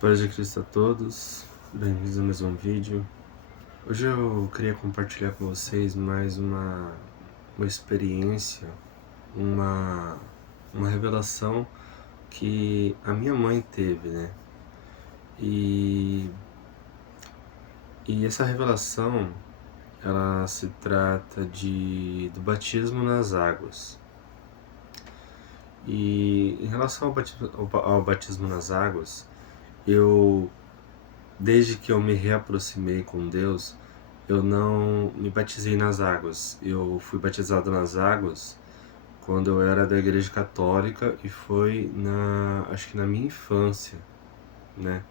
Paz de Cristo a todos, bem-vindos a mais um vídeo. Hoje eu queria compartilhar com vocês mais uma experiência, uma revelação que a minha mãe teve, né? E essa revelação, ela se trata do batismo nas águas. E em relação ao batismo nas águas, desde que eu me reaproximei com Deus, eu não me batizei nas águas. Eu fui batizado nas águas quando eu era da igreja católica e foi acho que na minha infância, né?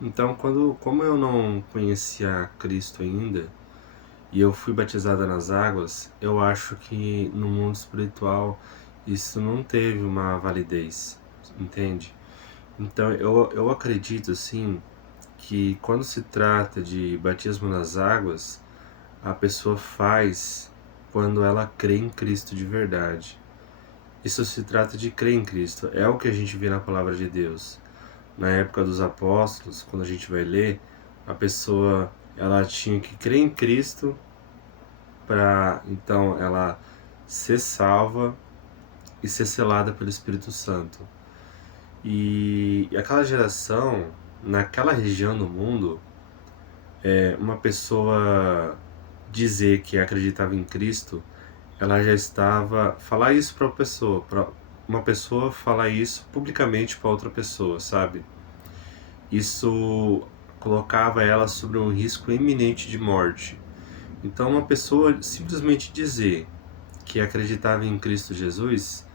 Então, como eu não conhecia Cristo ainda e eu fui batizada nas águas, eu acho que no mundo espiritual isso não teve uma validez, entende? Então, eu acredito, assim, que quando se trata de batismo nas águas, a pessoa faz quando ela crê em Cristo de verdade. Isso se trata de crer em Cristo, é o que a gente vê na palavra de Deus. Na época dos apóstolos, quando a gente vai ler, a pessoa ela tinha que crer em Cristo para então ela ser salva e ser selada pelo Espírito Santo. E aquela geração, naquela região do mundo, uma pessoa dizer que acreditava em Cristo, ela já estava falar isso para uma pessoa falar isso publicamente para outra pessoa, sabe? Isso colocava ela sobre um risco iminente de morte. Então, uma pessoa simplesmente dizer que acreditava em Cristo Jesus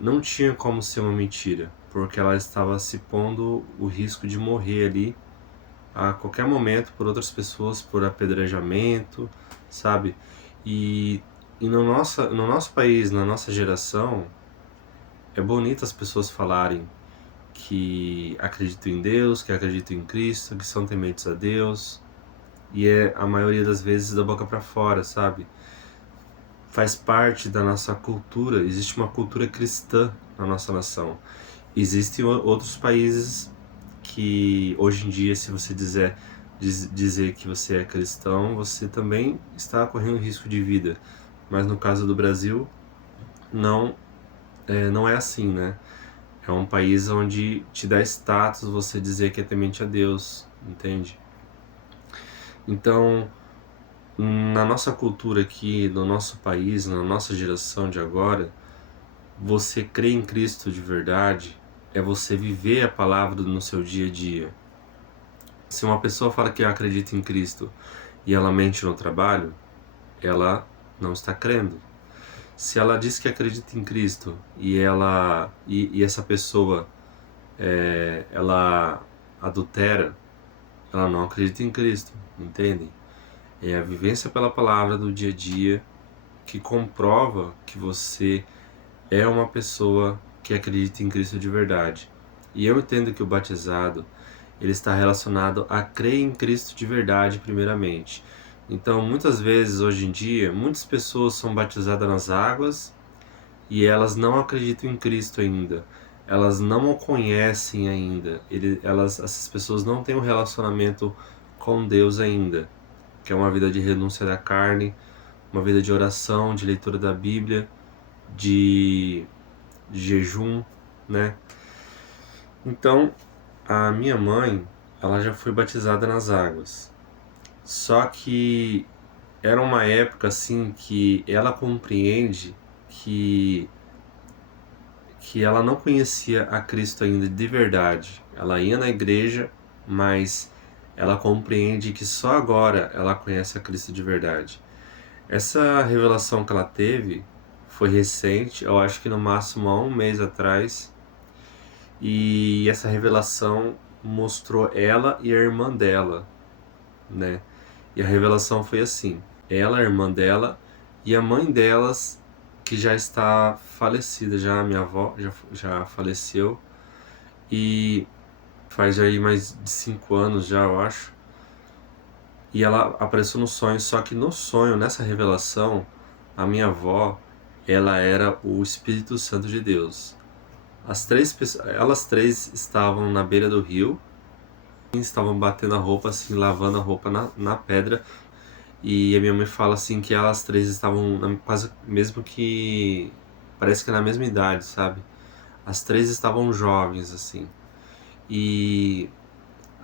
não tinha como ser uma mentira, porque ela estava se pondo o risco de morrer ali a qualquer momento por outras pessoas, por apedrejamento, sabe? E no nosso país, na nossa geração, é bonito as pessoas falarem que acreditam em Deus, que acreditam em Cristo, que são tementes a Deus, e é a maioria das vezes da boca para fora, sabe? Faz parte da nossa cultura, existe uma cultura cristã na nossa nação. Existem outros países que hoje em dia, se você dizer que você é cristão, você também está correndo risco de vida. Mas no caso do Brasil, não não é assim, né? É um país onde te dá status você dizer que é temente a Deus, entende? Então, na nossa cultura aqui, no nosso país, na nossa geração de agora, você crer em Cristo de verdade é você viver a palavra no seu dia a dia. Se uma pessoa fala que acredita em Cristo e ela mente no trabalho, ela não está crendo. Se ela diz que acredita em Cristo e essa pessoa ela adultera, ela não acredita em Cristo, entende? É a vivência pela palavra do dia a dia que comprova que você é uma pessoa que acredita em Cristo de verdade. E eu entendo que o batizado ele está relacionado a crer em Cristo de verdade primeiramente. Então, muitas vezes, hoje em dia, muitas pessoas são batizadas nas águas e elas não acreditam em Cristo ainda. Elas não o conhecem ainda. Essas pessoas não têm um relacionamento com Deus ainda, que é uma vida de renúncia da carne, uma vida de oração, de leitura da Bíblia, de jejum, né? Então, a minha mãe, ela já foi batizada nas águas. Só que era uma época assim que ela compreende que ela não conhecia a Cristo ainda de verdade. Ela ia na igreja, mas ela compreende que só agora ela conhece a Cristo de verdade. Essa revelação que ela teve foi recente, eu acho que no máximo há um mês atrás, e essa revelação mostrou ela e a irmã dela, né? E a revelação foi assim: ela, a irmã dela e a mãe delas, que já está falecida, já a minha avó já faleceu, e faz aí mais de 5 anos já, eu acho. E ela apareceu no sonho, só que no sonho, nessa revelação, a minha avó, ela era o Espírito Santo de Deus. Elas três estavam na beira do rio, estavam batendo a roupa, assim, lavando a roupa na pedra. E a minha mãe fala assim que elas três estavam quase mesmo que parece que na mesma idade, sabe? As três estavam jovens assim. E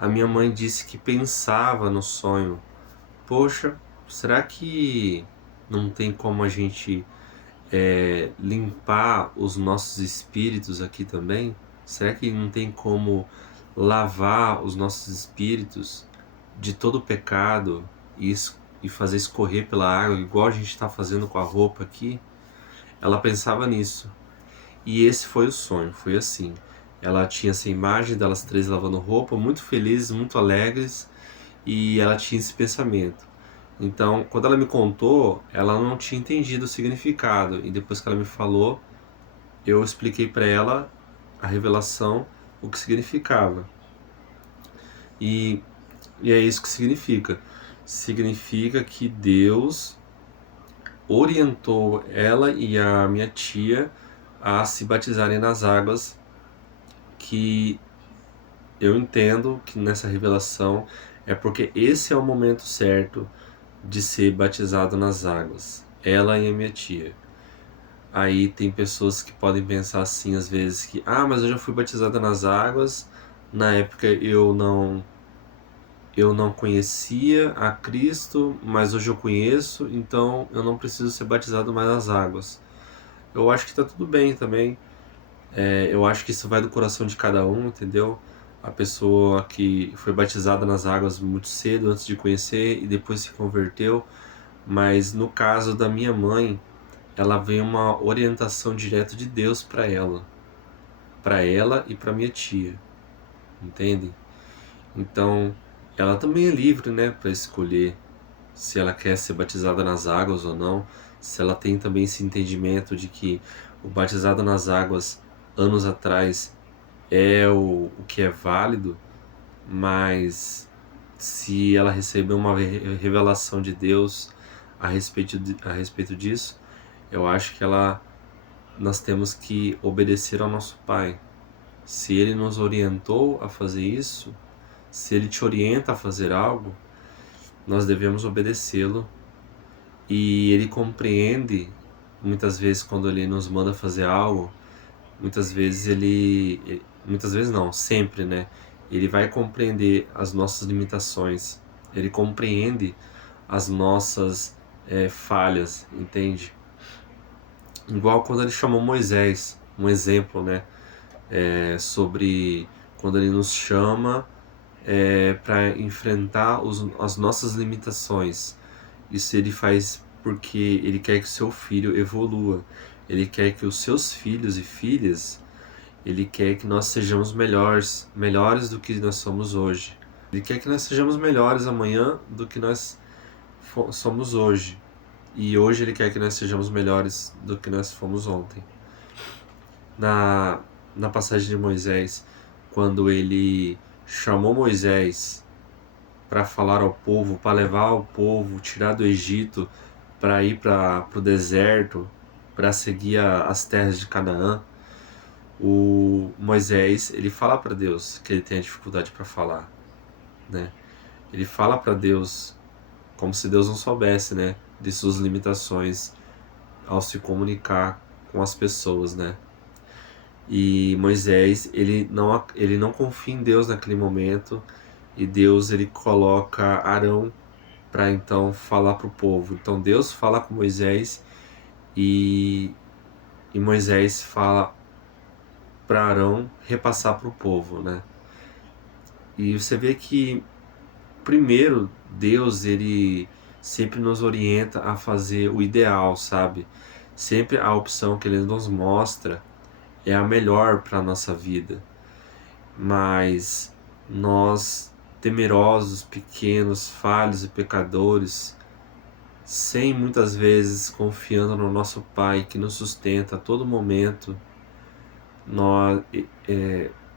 a minha mãe disse que pensava no sonho: poxa, será que não tem como a gente limpar os nossos espíritos aqui também? Será que não tem como lavar os nossos espíritos de todo o pecado e fazer escorrer pela água, igual a gente está fazendo com a roupa aqui? Ela pensava nisso. E esse foi o sonho, foi assim. Ela tinha essa imagem delas três lavando roupa, muito felizes, muito alegres, e ela tinha esse pensamento. Então, quando ela me contou, ela não tinha entendido o significado, e depois que ela me falou, eu expliquei para ela a revelação, o que significava. E, e é isso que significa. Significa que Deus orientou ela e a minha tia a se batizarem nas águas, que eu entendo que nessa revelação é porque esse é o momento certo de ser batizado nas águas, ela e a minha tia. Aí tem pessoas que podem pensar assim às vezes que, mas eu já fui batizada nas águas, na época eu não conhecia a Cristo, mas hoje eu conheço, então eu não preciso ser batizado mais nas águas. Eu acho que tá tudo bem também. Eu acho que isso vai do coração de cada um, entendeu? A pessoa que foi batizada nas águas muito cedo, antes de conhecer, e depois se converteu. Mas no caso da minha mãe, ela veio uma orientação direta de Deus para ela e para minha tia, entende? Então, ela também é livre, né, para escolher se ela quer ser batizada nas águas ou não, se ela tem também esse entendimento de que o batizado nas águas anos atrás é o que é válido, mas se ela receber uma revelação de Deus a respeito disso, eu acho que nós temos que obedecer ao nosso Pai. Se Ele nos orientou a fazer isso, se Ele te orienta a fazer algo, nós devemos obedecê-lo. E Ele compreende, muitas vezes quando Ele nos manda fazer algo, muitas vezes não, sempre, né? Ele vai compreender as nossas limitações, Ele compreende as nossas falhas, entende? Igual quando Ele chamou Moisés, um exemplo, né? Sobre quando Ele nos chama para enfrentar as nossas limitações. Isso Ele faz porque Ele quer que o seu filho evolua. Ele quer que os seus filhos e filhas, Ele quer que nós sejamos melhores do que nós somos hoje. Ele quer que nós sejamos melhores amanhã do que nós somos hoje. E hoje Ele quer que nós sejamos melhores do que nós fomos ontem. Na passagem de Moisés, quando Ele chamou Moisés para falar ao povo, para levar o povo, tirar do Egito, para ir para o deserto, para seguir as terras de Canaã, o Moisés, ele fala para Deus que ele tem a dificuldade para falar, né? Ele fala para Deus como se Deus não soubesse, né, de suas limitações ao se comunicar com as pessoas, né? E Moisés, ele não confia em Deus naquele momento, e Deus ele coloca Arão para então falar para o povo. Então Deus fala com Moisés e Moisés fala para Arão repassar para o povo, né? E você vê que primeiro Deus ele sempre nos orienta a fazer o ideal, sabe? Sempre a opção que ele nos mostra é a melhor para a nossa vida. Mas nós, temerosos, pequenos, falhos e pecadores, sem muitas vezes confiando no nosso Pai que nos sustenta a todo momento,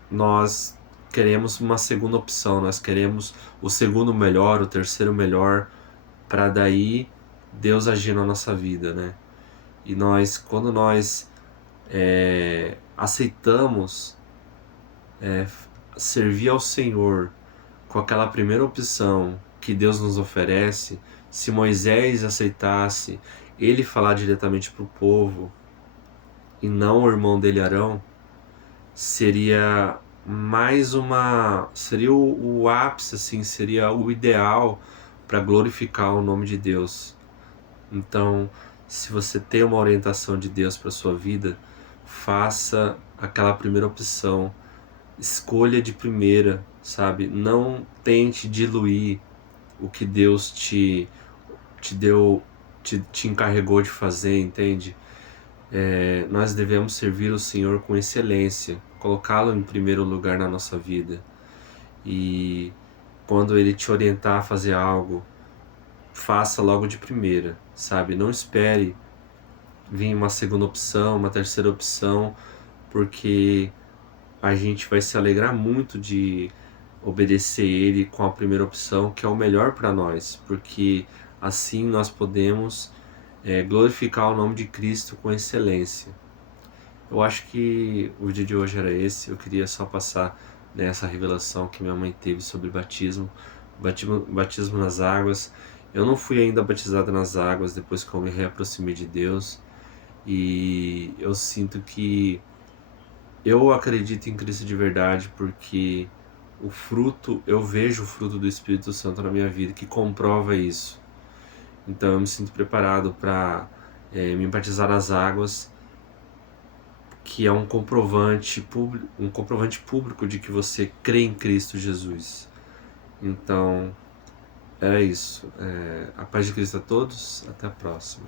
nós queremos uma segunda opção, nós queremos o segundo melhor, o terceiro melhor, para daí Deus agir na nossa vida, né? E quando nós aceitamos servir ao Senhor com aquela primeira opção que Deus nos oferece, se Moisés aceitasse ele falar diretamente para o povo e não o irmão dele Arão, seria seria o ápice, assim, seria o ideal para glorificar o nome de Deus. Então, se você tem uma orientação de Deus para sua vida, faça aquela primeira opção, escolha de primeira, sabe? Não tente diluir o que Deus te deu, te encarregou de fazer, entende? Nós devemos servir o Senhor com excelência, colocá-lo em primeiro lugar na nossa vida. E quando Ele te orientar a fazer algo, faça logo de primeira, sabe? Não espere vir uma segunda opção, uma terceira opção, porque a gente vai se alegrar muito de obedecer Ele com a primeira opção, que é o melhor para nós, porque assim nós podemos glorificar o nome de Cristo com excelência. Eu acho que o dia de hoje era esse. Eu queria só passar nessa revelação que minha mãe teve sobre batismo nas águas. Eu não fui ainda batizado nas águas depois que eu me reaproximei de Deus, e eu sinto que eu acredito em Cristo de verdade porque eu vejo o fruto do Espírito Santo na minha vida que comprova isso. Então eu me sinto preparado para me batizar nas águas, que é um comprovante público de que você crê em Cristo Jesus. Então, é isso. A paz de Cristo a todos. Até a próxima.